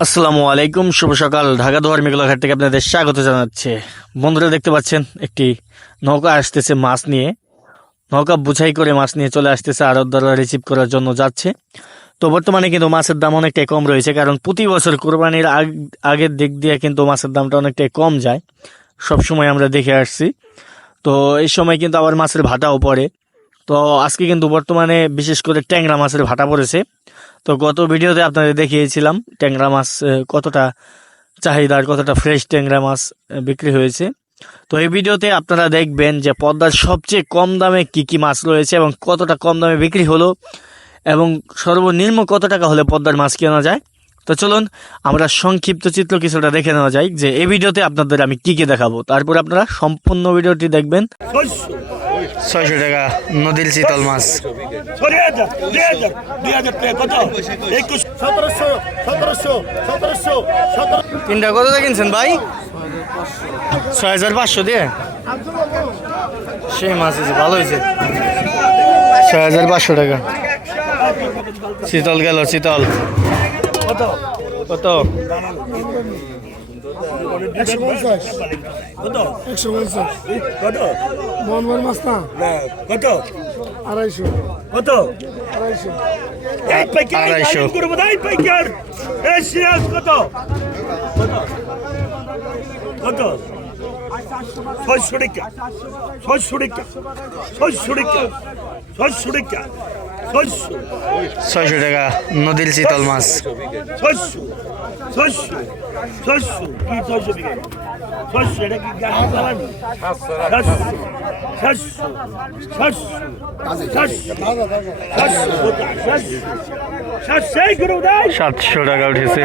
আসসালামু আলাইকুম, শুভ সকাল। ঢাকা দোয়ার মেঘলাঘাট থেকে আপনাদের স্বাগত জানাচ্ছে। বন্ধুরা, দেখতে পাচ্ছেন, একটি নৌকা আসতেছে মাছ নিয়ে। নৌকা বুঝাই করে মাছ নিয়ে চলে আসতেছে আরব দ্বারা রিসিভ করার জন্য যাচ্ছে। তো বর্তমানে কিন্তু মাছের দাম অনেকটাই কম রয়েছে, কারণ প্রতি বছর কোরবানির আগ- আগের দিক দিয়ে কিন্তু মাছের দামটা অনেকটাই কম যায়। সব সময় আমরা দেখে আসছি। তো এই সময় কিন্তু আবার মাছের ভাটাও পড়ে। তো আজকে কিন্তু বর্তমানে বিশেষ করে ট্যাংরা মাছের ভাটা পড়েছে। তো গত ভিডিওতে আপনাদের দেখিয়েছিলাম ট্যাংরা মাছ কতটা চাহিদার কতটা ফ্রেশ ট্যাংরা মাছ বিক্রি হয়েছে। তো এই ভিডিওতে আপনারা দেখবেন যে পদ্মার সবচেয়ে কম দামে কি কি মাছ রয়েছে এবং কতটা কম দামে বিক্রি হলো এবং সর্বনিম্ন কত টাকা হলে পদ্মার মাছ কেনা যায়। তো চলুন আমরা সংক্ষিপ্ত চিত্র কিছুটা দেখে নেওয়া যায় যে এই ভিডিওতে আপনাদের আমি কি কি দেখাবো। তারপর আপনারা সম্পূর্ণ ভিডিওটি দেখবেন। ছয়শো টাকা নদীর শীতল মাছ। তিনটা কত কিনছেন ভাই? ছয় হাজার পাঁচশো দিয়ে। সেই মাছ হয়েছে ভালো হয়েছে। ছয় হাজার পাঁচশো টাকা। শীতল গেল শীতল কত? কত? একশো পঞ্চাশ কত? একশো পঞ্চাশ কত? মোহনবার মাছ না না, কত? আড়াইশো। কত? আড়াইশো। এই পাইকার আড়াইশো। করব এই পাইকার। এই সিরিয়াস কত কত? কত? ছয়শো টাকা। ছয়শো টাকা। ছয়শো টাকা। ছয়শো টাকা। ছয়শো টাকা নদীর শীতল মাছ। সাতশো টাকা উঠেছে।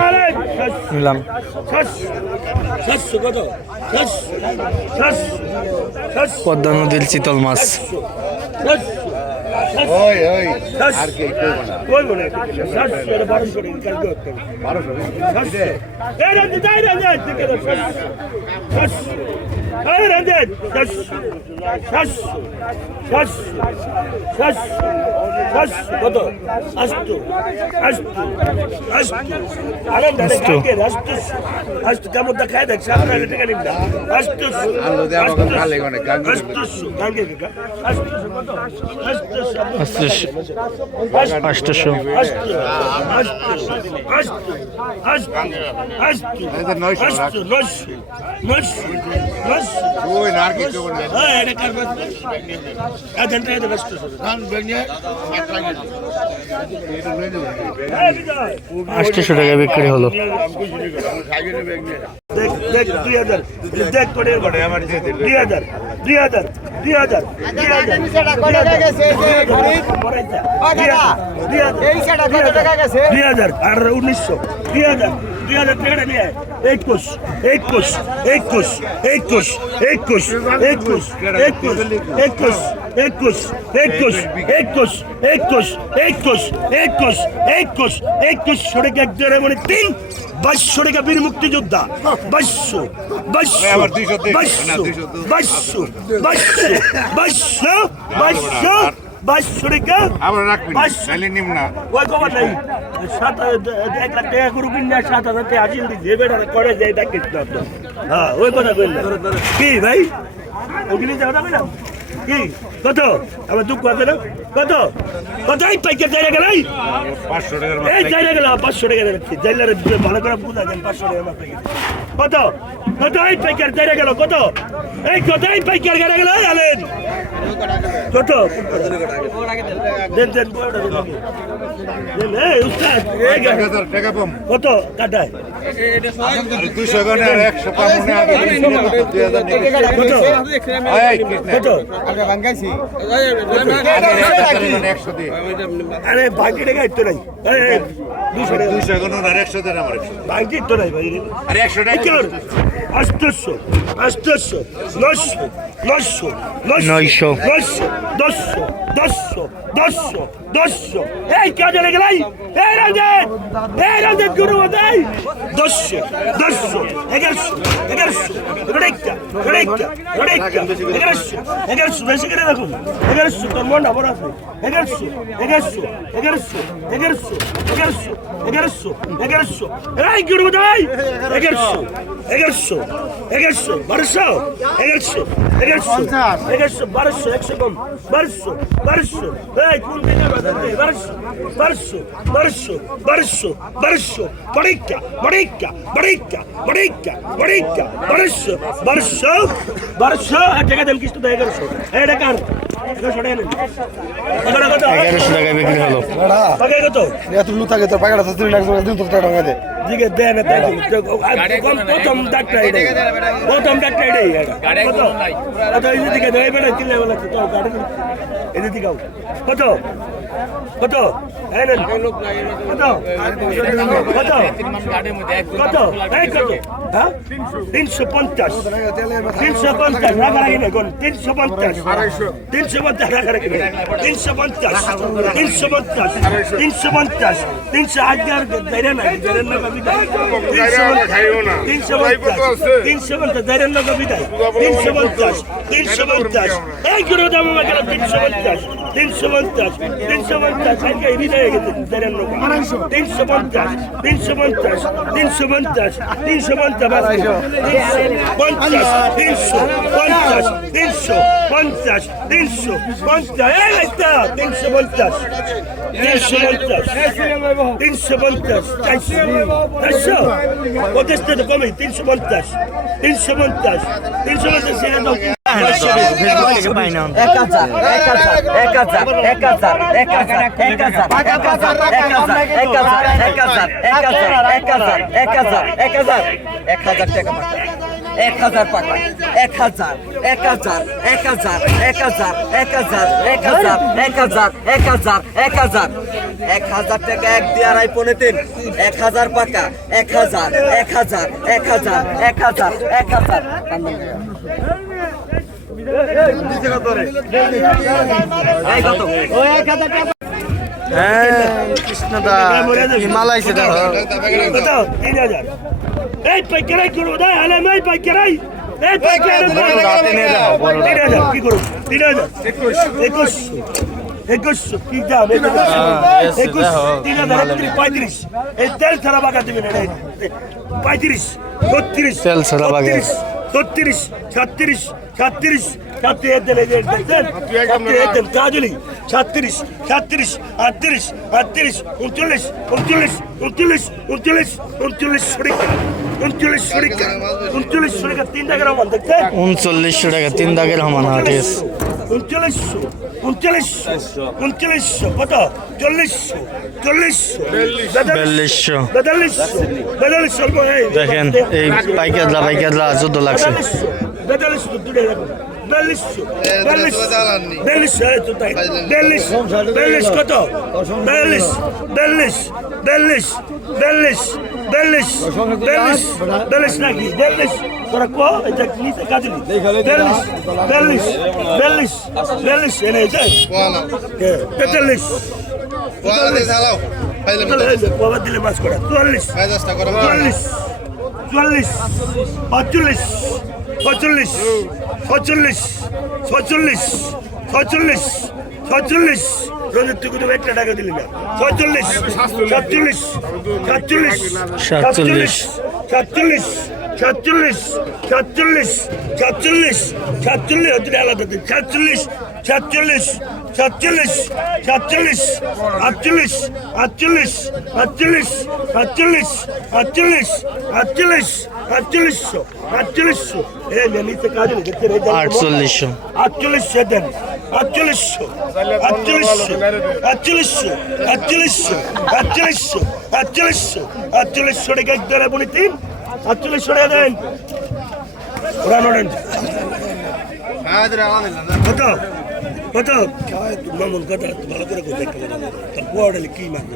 নিলাম। পদ্মা নদীর চিতল মাছ। ওই ওই। আর কে কইবো না কইবো না বারণ করে কাল করতে 1200 এই রে দিদাই রে দিকে 600 Hayır Ender. Şaş. Şaş. Şaş. Şaş. Şaş. কত আস্তু আস্তু আস্তু আরে দাদা কাকে আস্তু আস্তু কেমন দেখায় দেখ সামনে লেটে গেলিম না আস্তু আলো দেয়া আমাকে কালে গনে কাঙ্গে আস্তু কাঙ্গে কা আস্তু কত আস্তু আস্তু আস্তু আস্তু আস্তু আস্তু আস্তু আস্তু আস্তু নয়শো নয়শো নয়শো उन्नीस 21 21 21 21 একুশ একুশ একুশ একুশ একুশ একুশ একুশ একুশ একুশ একুশ একুশ টাকা এক জোরে মানে তিন বাইশশো টাকা বীর মুক্তিযোদ্ধা বাইশশো বাইশশো বাইশশো বাইশশো বাইশশো বাইশশো বাইশশো বাইশশো টাকা আমরা রাখবি না, বাইশশো। তাহলে নিম না। ওই খবর নাই। সাত এক লাখ টাকা করে কিনে সাত হাজার টাকা আসিল দিচ্ছে এবার করে যায় আপনার হ্যাঁ ওই কথা বললেন কি ভাই? ওখানে যাওয়া যাবে না? কি? কত? আমার দুঃখ আছে না? কত? কত? এই পাইকার চাইলে গেল পাঁচশো টাকার মাছ এই চাইলে গেল পাঁচশো টাকা রাখছি ভালো করে বুঝা পাঁচশো টাকা। কত? কত এই পাইকার চাইলে গেল? কত? এই কত এই পাইকার গেলে? গেল আলেন। কত? দেন দেন এই উস্তাদ টাকা কম। কত? কাটায়। দুইশো আর একশো পামনে আগে কত? আরে বাকি টাকা তো নাই। দুইশো গানে আর একশো দেন আমার বাকি তো নাই ভাই। আর একশো টাকা Gör! আষ্টশো আষ্টশো নশো নশো নশো নশো দশশো দশশো দশশো দশশো এই কাজে লেগে নাই এই রঞ্জিত এই রঞ্জিত গুরু দেই দশশো দশশো এগারোশো এগারোশো রেখা রেখা রেখা এগারোশো এগারোশো বেশি করে রাখুন এগারোশো তোর মন আবার আছে এগারোশো এগারোশো এগারোশো এগারোশো এগারোশো এগারোশো এগারোশো এই গুরু দেই এগারোশো এগারোশো এগারোশো বারোশো এগারোশো এগারোশো এগারোশো বারোশো একশো কম বারোশো বারোশো এই কোন বারোশো বারোশো বারোশো বারোশো বারোশো বড়িকা বড়িকা বড়িকা বড়িকা বড়িকা বারোশো বারোশো বারোশো আর টাকা দেন কিস্তি তো এগারোশো এই টাকা এগারোশো টাকা বিক্রি হলো কত এত লু থাকে তোর পাকাটা দিন তো টাকা দে দিকে দেন তাই কম প্রথম ডাক্তার এটাই প্রথম ডাক্তার এটাই কত? কত? এই দিকে দেয় বেড়ে চিল্লাই বলা তো গাড়ি এই দিকে। কত? কত? কত? কত? কত? কত? হ্যাঁ? তিনশো পঞ্চাশ। তিনশো পঞ্চাশ না তিনশো পঞ্চাশ। তিনশো পঞ্চাশ তিনশো পঞ্চাশ। তিনশো পঞ্চাশ। তিনশো পঞ্চাশ। না কবিতা তিনশো পঞ্চাশ তিনশো পঞ্চাশ দেয় না কবিতা তিনশো পঞ্চাশ তিনশো পঞ্চাশ এই করে দাম আমার তিনশো পঞ্চাশ তিনশো পঞ্চাশ তিনশো পঞ্চাশ আজকে হৃদয় গেছে দেয় না তিনশো পঞ্চাশ তিনশো পঞ্চাশ তিনশো পঞ্চাশ তিনশো পঞ্চাশ পঞ্চাশ তিনশো পঞ্চাশ তিনশো পঞ্চাশ তিনশো পঞ্চাশ তিনশো পঞ্চাশ তিনশো পঞ্চাশ তিনশো পঞ্চাশ চারশো পঞ্চাশ কমে তিনশো পঞ্চাশ তিনশো পঞ্চাশ তিনশো পঞ্চাশ এক হাজার এক হাজার এক হাজার এক হাজার এক হাজার এক হাজার এক হাজার এক হাজার এক হাজার এক হাজার এক হাজার এক হাজার এক হাজার এক হাজার এক হাজার টাকা পাকা এক হাজার পাকা এক হাজার এক হাজার এক হাজার এক হাজার এক হাজার এক হাজার এক হাজার এক হাজার এক হাজার এক হাজার টাকা এক দিয়ে আড়াই পনে তিন এক হাজার পাকা এক হাজার এক হাজার এক হাজার এক হাজার এক হাজার হ্যাঁ কৃষ্ণদা হিমালয় সেটা কত তিন হাজার এই পাইকারাই করব তাই আলে এই পাইকারাই এই পাইকারাই তিন হাজার কি করব তিন হাজার একুশ একুশশো কি দাম একুশ তিন হাজার একত্রিশ পঁয়ত্রিশ এই তেল ছাড়া বাগা দেবেন পঁয়ত্রিশ বত্রিশ তেল ছাড়া বাগা। ছত্রিশ ছত্রিশ ছত্রিশ উনচল্লিশ টাকা তিন দাগের রহমান দেখছেন? টাকা তিন রহমান উনচল্লিশশো উনচল্লিশশো উনচল্লিশশো কত চল্লিশশো চল্লিশশো বেতাল্লিশশো বেতাল্লিশশো বেতাল্লিশশো দেখেন এই পাইকাদলা পাইকাদলা যুদ্ধ লাগছে বেতাল্লিশশো দুটো বেল্লিশশো বেল্লিশ বেল্লিশ বেল্লিশ কত বেল্লিশ বেল্লিশ বেল্লিশ বেল্লিশ দেড়লিশ দেড়লিশ দেড়লিশ নাকি? দেড়লিশ। তোরা কো? এটা কি কাজ নেই দেড়লিশ দেড়লিশ দেড়লিশ দেড়লিশ। এনে যাই তেতাল্লিশ। দিলে পাঁচ করা। চুয়াল্লিশ। চুয়াল্লিশ। চুয়াল্লিশ। পাঁচচল্লিশ ছচল্লিশ ছচল্লিশ ছচল্লিশ ছচল্লিশ ছচল্লিশ রোজের তুই কিন্তু একটা টাকা দিলি না ছচল্লিশ সাতচল্লিশ সাতচল্লিশ সাতচল্লিশ। সাতচল্লিশ সাতচল্লিশ সাতচল্লিশ সাতচল্লিশ সাতচল্লিশ হচ্ছে আলাদা সাতচল্লিশ সাতচল্লিশ সাতচল্লিশ সাতচল্লিশ আটচল্লিশ আটচল্লিশ আটচল্লিশ আটচল্লিশ আটচল্লিশ আটচল্লিশ আটচল্লিশশো আটচল্লিশশো এ নিতে কাজ আটচল্লিশশো আটচল্লিশশো দেন আটচল্লিশশো আটচল্লিশশো আটচল্লিশশো আটচল্লিশশো আটচল্লিশশো আটচল্লিশশো আটচল্লিশশো টাকা এক ধরে বলি তিন, আটচল্লিশশো টাকা কত? কত? ভালো করে কি মারবে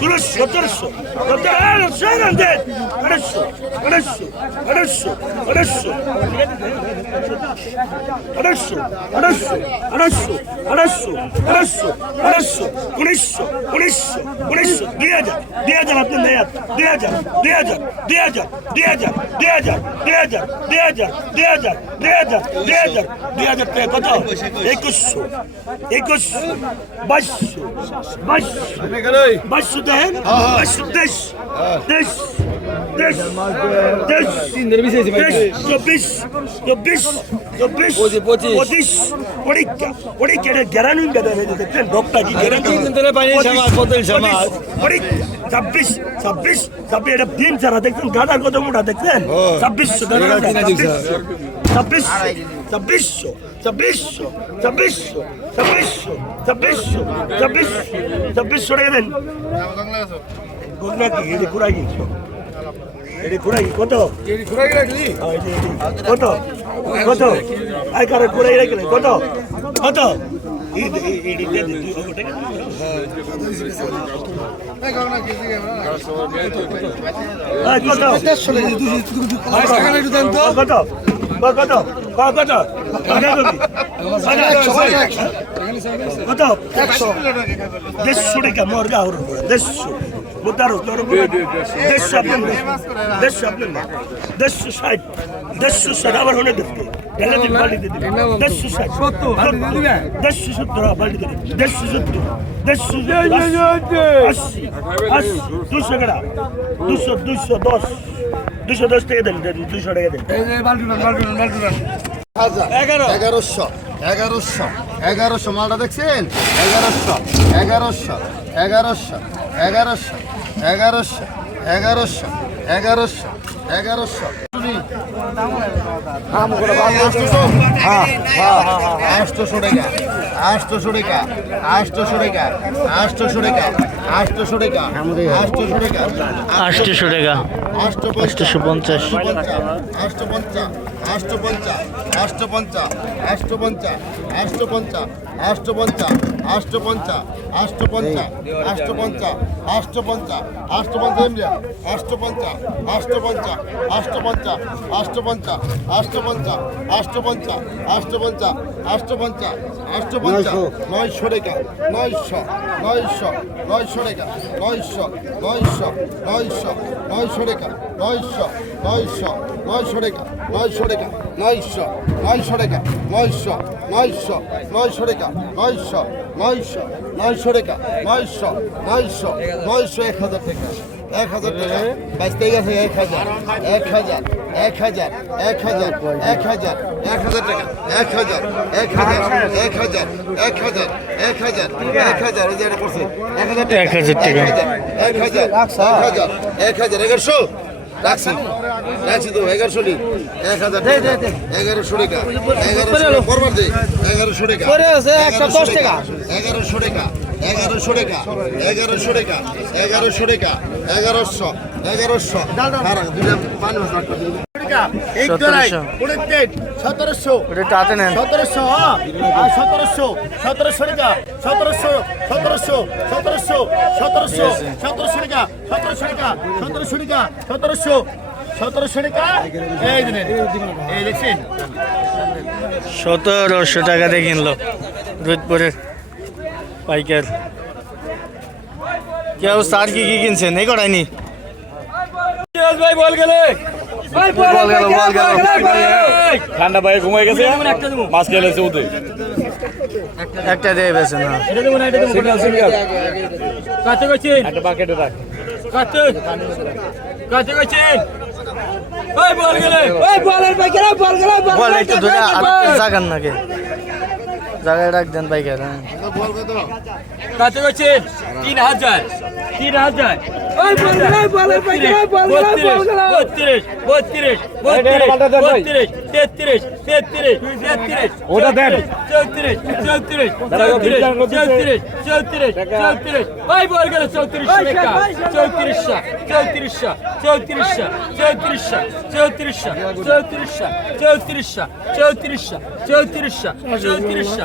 সতেরোশো সতেরো আড়াইশো আড়াইশো আড়াইশো আড়াইশো আড়াইশো আড়াইশো আড়াইশো আড়াইশো আড়াইশো আড়াইশো উনিশশো উনিশশো উনিশশো দুই হাজার দুই হাজার আপনার নেই দুই হাজার দুই হাজার দুই হাজার দুই হাজার দুই হাজার দুই হাজার দুই হাজার দুই হাজার দুই হাজার বাইশশো দেশ দেশ দেশ দেশ চব্বিশ চব্বিশ চব্বিশ পঁচিশ পরীক্ষা পরীক্ষা এটা গ্যারান্টি দেখছেন ডক্টর গ্যারান্টি পরীক্ষা ছাব্বিশ ছাব্বিশ ছাব্বিশ এটা দিন ছাড়া দেখছেন গাদার কত মোটা দেখছেন ছাব্বিশ ছাব্বিশশো ছাব্বিশশো ছাব্বিশশো ছাব্বিশশো ছাব্বিশশো ছাব্বিশশো ছাব্বিশশো টাকা দেন গুগনা কি এটি ঘুরাই কি এটি ঘুরাই কি কত। কত? কত? আই কারে ঘুরাই রাখলে কত? কত? কত? কত কত? কত দেড়শো টাকা মোর গাহর দেড়শো। মুদারো তোর দেড়শো। আপনার দেড়শো আপনার দেড়শো ষাট। দেড়শো ষাট আবার হলে দেখতে দেড়শো ষাট। দেড়শো সত্তর বাড়ি দেড়শো সত্তর। দেড়শো আশি। আশি। দুশো টাকা দুশো দুশো দশ। দুশো দশ টাকা দেন দুশো টাকা দেন। এগারোশো এগারোশো এগারোশো মালটা দেখছেন? এগারোশো এগারোশো এগারোশো এগারোশো এগারোশো এগারোশো এগারোশো এগারোশো। আষ্টশো টাকা। আটশোশো টাকা আটশোশো টাকা আটশোশো টাকা আটশোশো টাকা আটশোশো টাকা আটশোশো টাকা আটশো পঞ্চাশ। আটশো পঞ্চাশ আষ্টপঞ্চা আষ্টপঞ্চা আষ্টপঞ্চা আষ্টপঞ্চা আষ্টপঞ্চা আষ্টপঞ্চা আষ্টপঞ্চা আষ্টপঞ্চা আষ্টপঞ্চা ইন্ডিয়া আষ্টপঞ্চা আষ্টপঞ্চা আষ্টপঞ্চা আষ্টপঞ্চা আষ্টপঞ্চা আষ্টপঞ্চা আষ্টপঞ্চা আষ্টপঞ্চা আষ্টপঞ্চা নয়শো রেখা নয়শো নয়শো নয়শো রেখা নয়শো নয়শো নয়শো নয়শো রেখা নয়শো নয়শো নয়শো রেখা নয়শো রেখা নয়শো নয়শো রেখা নয়শো নয়শো নয়শো রেখা নয়শো নয়শো নয়শো রেখা নয়শো নয়শো নয়শো এক হাজার টাকা এক হাজার টাকা বাঁচতে গেছে এক হাজার এক হাজার এক হাজার এক হাজার এক হাজার এক হাজার টাকা এক হাজার এক হাজার এক হাজার এক হাজার এক হাজার এক হাজার এই যে এটা করছে এক হাজার টাকা এক হাজার টাকা। এক হাজার এক হাজার এক হাজার এগারোশো রাখছি। রাখছি তো এগারোশো নি। এক হাজার এগারোশো টাকা। এগারোশো করবার দে। এগারোশো টাকা। একশো দশ টাকা। এগারোশো টাকা। এগারোশো টাকা। এগারোশো টাকা। এগারোশো টাকা। এগারোশো। এগারোশো। সতেরোশো। নেন। টাকা। সতেরোশো সতেরোশো সতেরোশো সতেরোশো সতেরোশো টাকা সতেরোশো টাকা সতেরোশো টাকা সতেরোশো সতেরোশো টাকা। এই দিলেন এই দেখছেন। সতেরোশো টাকা দিয়ে কিনলো রোদপুরের পাইকার। কি অবস্থা? আর কি কি কিনছেন? এই করায়নি বল গেল বল গেল ঠান্ডা ভাই ঘুমাই গেছে মাছ খেলেছে উঠে। একটা দিয়ে বেছে না এটা দেবো না এটা দেবো সিগন্যাল কাছে একটা বাকেটে রাখ। কাছে কাছে গেছে ওই বল গেল। ওই বলের পাখিরা বল গেল বল একটু ধরে আর জাগান নাকি? জায়গায় রাখ দেন পাইকার হ্যাঁ কত করছেন তিন হাজার তিন হাজার ওটা দেন। চৌত্রিশ চৌত্রিশ চৌত্রিশ চৌত্রিশ চৌত্রিশ চৌত্রিশ ওই বল গেল চৌত্রিশশো টাকা চৌত্রিশশো চৌত্রিশশো চৌত্রিশশো চৌত্রিশশো চৌত্রিশশো চৌত্রিশশো চৌত্রিশশো চৌত্রিশশো চৌত্রিশশো চৌত্রিশশো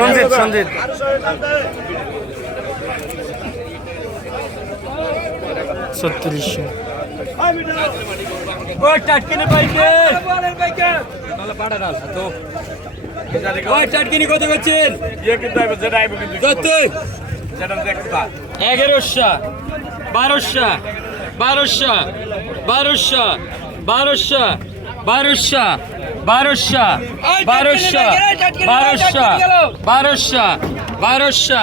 সঞ্জিত সঞ্জিত দেখবা এগারোশো বারোশো বারোশো বারোশো বারোশো বারোশো বারোশো বারোশো বারোশো বারোশো বারোশো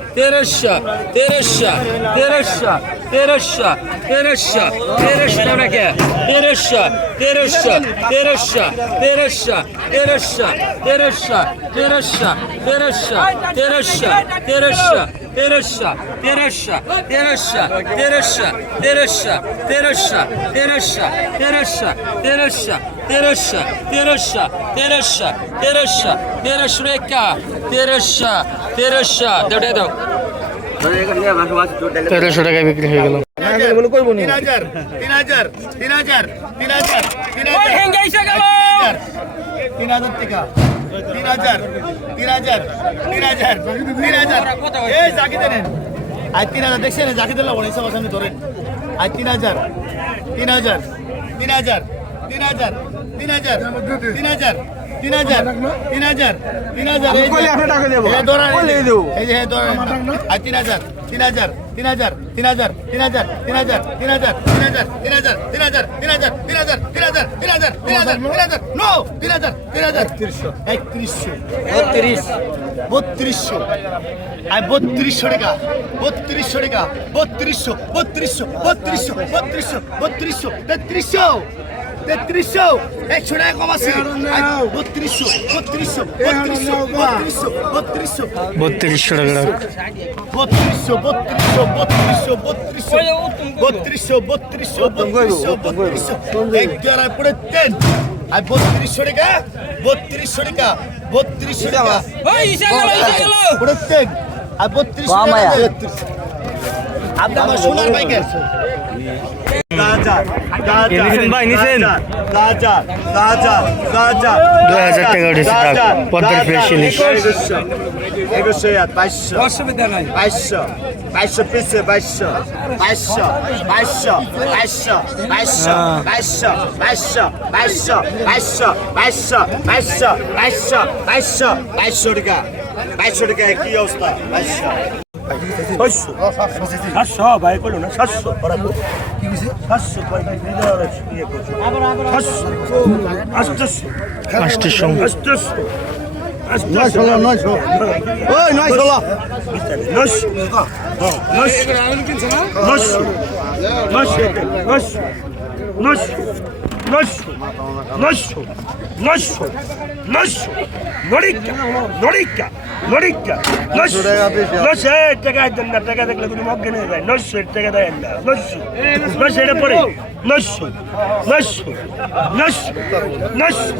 তেরোশো তেরোশো তেরোশো তেরোশো তেরোশো তেরোশো নাকি তেরোশো তেরোশো তেরোশো তেরোশো তেরোশো তেরোশো তেরোশো তেরোশো তেরোশো তেরোশো তেরোশো তেরোশো তেরোশো তেরোশো তেরোশো তেরোশো তেরোশো তেরোশো তেরোশো তেরোশো তেরোশো তেরোশো তেরোশো তেরোশো রেখা তেরোশো তেরোশো দেড়ে দাও তেরোশো টাকায় বিক্রি হয়ে গেল তিন হাজার তিন হাজার তিন হাজার তিন হাজার তিন হাজার তিন হাজার টাকা তিন হাজার তিন হাজার তিন হাজার তিন হাজার এই জাকিতে নেন আজ তিন হাজার দেখছেন জাকিতে এই সবার সামনে ধরেন আজ তিন হাজার তিন হাজার তিন হাজার তিন হাজার তিন হাজার তিন হাজার তিন হাজার তিন হাজার তিন হাজার। আর তিন হাজার তিন হাজার তিন হাজার তিন হাজার তিন হাজার তিন হাজার তিন হাজার তিন হাজার তিন হাজার তিন হাজার তিন হাজার তিন হাজার তিন হাজার তিন হাজার তিন হাজার তিন হাজার নো তিন হাজার তিন হাজার একত্রিশশো একত্রিশশো বত্রিশ বত্রিশশো আর বত্রিশশো টাকা বত্রিশশো টাকা বত্রিশশো বত্রিশশো বত্রিশশো বত্রিশশো বত্রিশশো তেত্রিশশো তেত্রিশশো। একশো টাকা কমাচ্ছে বত্রিশশো বত্রিশশো বত্রিশশো বত্রিশশো বত্রিশশো। বত্রিশশো টাকা বত্রিশশো বত্রিশশো বত্রিশশো বত্রিশশো বত্রিশশো বত্রিশশো বত্রিশশো এক দেড়ায় পড়ে তেন। আর বত্রিশশো টাকা বত্রিশশো টাকা বত্রিশশো টাকা। পড়ে তেন। আর বত্রিশশো টাকা আপনার সোনার বাইকের। টাকা উঠেছে পদ্মার ফ্রেশ ইলিশ একুশশো একুশশো বাইশশো অসুবিধা নাই বাইশশো বাইশশো পিসে বাইশশো বাইশশো বাইশশো বাইশশো বাইশশো বাইশশো বাইশশো বাইশশো বাইশশো বাইশশো বাইশশো বাইশশো বাইশশো বাইশশো টাকা বাইশশো টাকা কি অবস্থা বাইশশো ছয়শো সাতশো ভাই করল না সাতশো কি বুঝছে সাতশো ভাই ভাই ইয়ে সাতশো আটশো আষ্টশো আটশো নয়শো নয়শো ওই নয়শো নয়শো নয়শো নয়শো নয়শো নয়শো নয়শো নশো নশো নশো নশো নড়িকা নড়িকা নড়িকা নশো নশো এই টাকা দেন না টাকা দেখলে কোনো মগ্গে নিয়ে যায় নশো এর টাকা দেয় না নশো নশো এটা পরে নশো নশো নশো নশো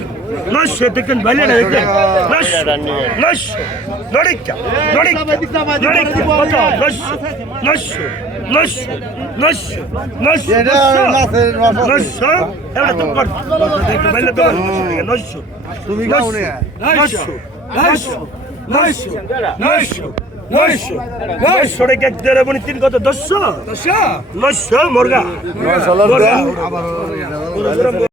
নশো দেখেন ভালো না দেখেন নশো নশো নড়িকা নড়িকা নড়িকা নশো নশো নশো মর্গা নশো নশো নশো এবার তো কর। দেখো ভালো তো নশো তুমি গাও নে নশো নশো নশো নশো নশো নশো রে কেক দেরে তিন কত? দশশো দশশো নশো মুরগা। মুরগা।